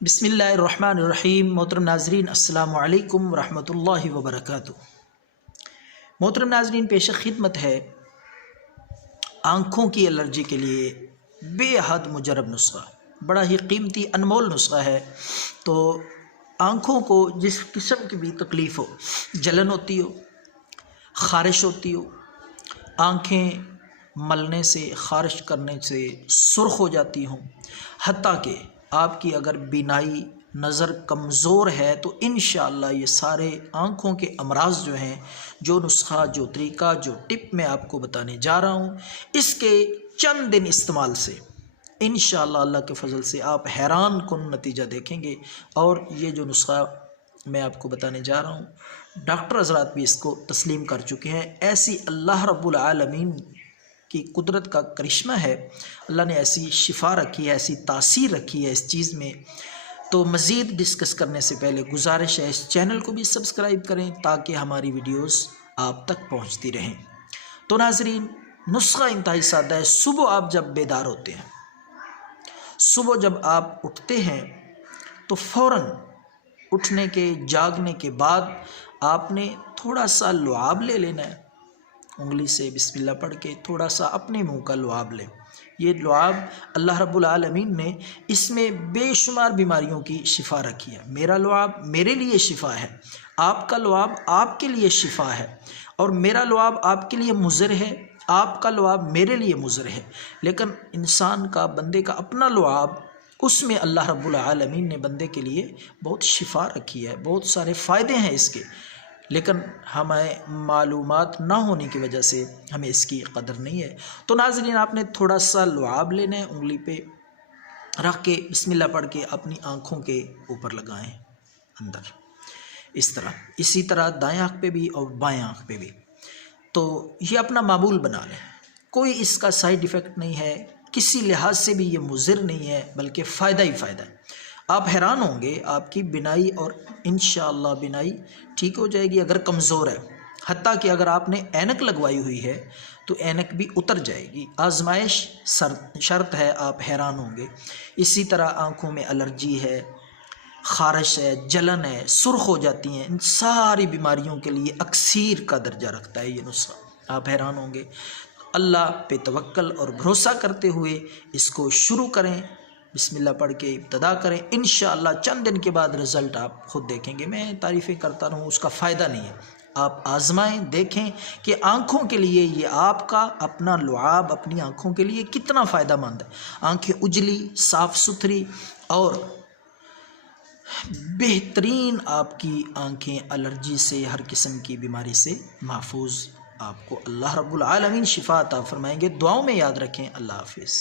بسم اللہ الرحمن الرحیم۔ محترم ناظرین السلام علیکم ورحمۃ اللہ وبرکاتہ۔ محترم ناظرین، پیش خدمت ہے آنکھوں کی الرجی کے لیے بے حد مجرب نسخہ، بڑا ہی قیمتی انمول نسخہ ہے۔ تو آنکھوں کو جس قسم کی بھی تکلیف ہو، جلن ہوتی ہو، خارش ہوتی ہو، آنکھیں ملنے سے، خارش کرنے سے سرخ ہو جاتی ہوں، حتیٰ کہ آپ کی اگر بینائی نظر کمزور ہے تو انشاءاللہ یہ سارے آنکھوں کے امراض جو ہیں، جو نسخہ، جو طریقہ، جو ٹپ میں آپ کو بتانے جا رہا ہوں، اس کے چند دن استعمال سے انشاءاللہ اللہ کے فضل سے آپ حیران کن نتیجہ دیکھیں گے۔ اور یہ جو نسخہ میں آپ کو بتانے جا رہا ہوں، ڈاکٹر حضرات بھی اس کو تسلیم کر چکے ہیں۔ ایسی اللہ رب العالمین کی قدرت کا کرشمہ ہے، اللہ نے ایسی شفا رکھی ہے، ایسی تاثیر رکھی ہے اس چیز میں۔ تو مزید ڈسکس کرنے سے پہلے گزارش ہے، اس چینل کو بھی سبسکرائب کریں تاکہ ہماری ویڈیوز آپ تک پہنچتی رہیں۔ تو ناظرین، نسخہ انتہائی سادہ ہے۔ صبح آپ جب بیدار ہوتے ہیں، صبح جب آپ اٹھتے ہیں تو فوراً اٹھنے کے، جاگنے کے بعد آپ نے تھوڑا سا لعاب لے لینا ہے، انگلی سے بسم اللہ پڑھ کے تھوڑا سا اپنے منہ کا لعاب لیں۔ یہ لعاب اللہ رب العالمین نے اس میں بے شمار بیماریوں کی شفا رکھی ہے۔ میرا لعاب میرے لیے شفا ہے، آپ کا لعاب آپ کے لیے شفا ہے، اور میرا لعاب آپ کے لیے مضر ہے، آپ کا لعاب میرے لیے مضر ہے۔ لیکن انسان کا، بندے کا اپنا لعاب، اس میں اللہ رب العالمین نے بندے کے لیے بہت شفا رکھی ہے، بہت سارے فائدے ہیں اس کے، لیکن ہمیں معلومات نہ ہونے کی وجہ سے ہمیں اس کی قدر نہیں ہے۔ تو ناظرین، آپ نے تھوڑا سا لعاب لینا ہے، انگلی پہ رکھ کے بسم اللہ پڑھ کے اپنی آنکھوں کے اوپر لگائیں اندر، اس طرح، اسی طرح دائیں آنکھ پہ بھی اور بائیں آنکھ پہ بھی۔ تو یہ اپنا معمول بنا لیں، کوئی اس کا سائیڈ ایفیکٹ نہیں ہے، کسی لحاظ سے بھی یہ مضر نہیں ہے، بلکہ فائدہ ہی فائدہ ہے۔ آپ حیران ہوں گے، آپ کی بینائی اور انشاءاللہ بینائی ٹھیک ہو جائے گی اگر کمزور ہے، حتیٰ کہ اگر آپ نے اینک لگوائی ہوئی ہے تو اینک بھی اتر جائے گی۔ آزمائش شرط ہے، آپ حیران ہوں گے۔ اسی طرح آنکھوں میں الرجی ہے، خارش ہے، جلن ہے، سرخ ہو جاتی ہیں، ان ساری بیماریوں کے لیے اکسیر کا درجہ رکھتا ہے یہ نسخہ، آپ حیران ہوں گے۔ اللہ پہ توکل اور بھروسہ کرتے ہوئے اس کو شروع کریں، بسم اللہ پڑھ کے ابتدا کریں، انشاءاللہ چند دن کے بعد رزلٹ آپ خود دیکھیں گے۔ میں تعریفیں کرتا رہوں، اس کا فائدہ نہیں ہے، آپ آزمائیں، دیکھیں کہ آنکھوں کے لیے یہ آپ کا اپنا لعاب اپنی آنکھوں کے لیے کتنا فائدہ مند ہے۔ آنکھیں اجلی، صاف ستھری اور بہترین، آپ کی آنکھیں الرجی سے، ہر قسم کی بیماری سے محفوظ، آپ کو اللہ رب العالمین شفا عطا فرمائیں گے۔ دعاؤں میں یاد رکھیں۔ اللہ حافظ۔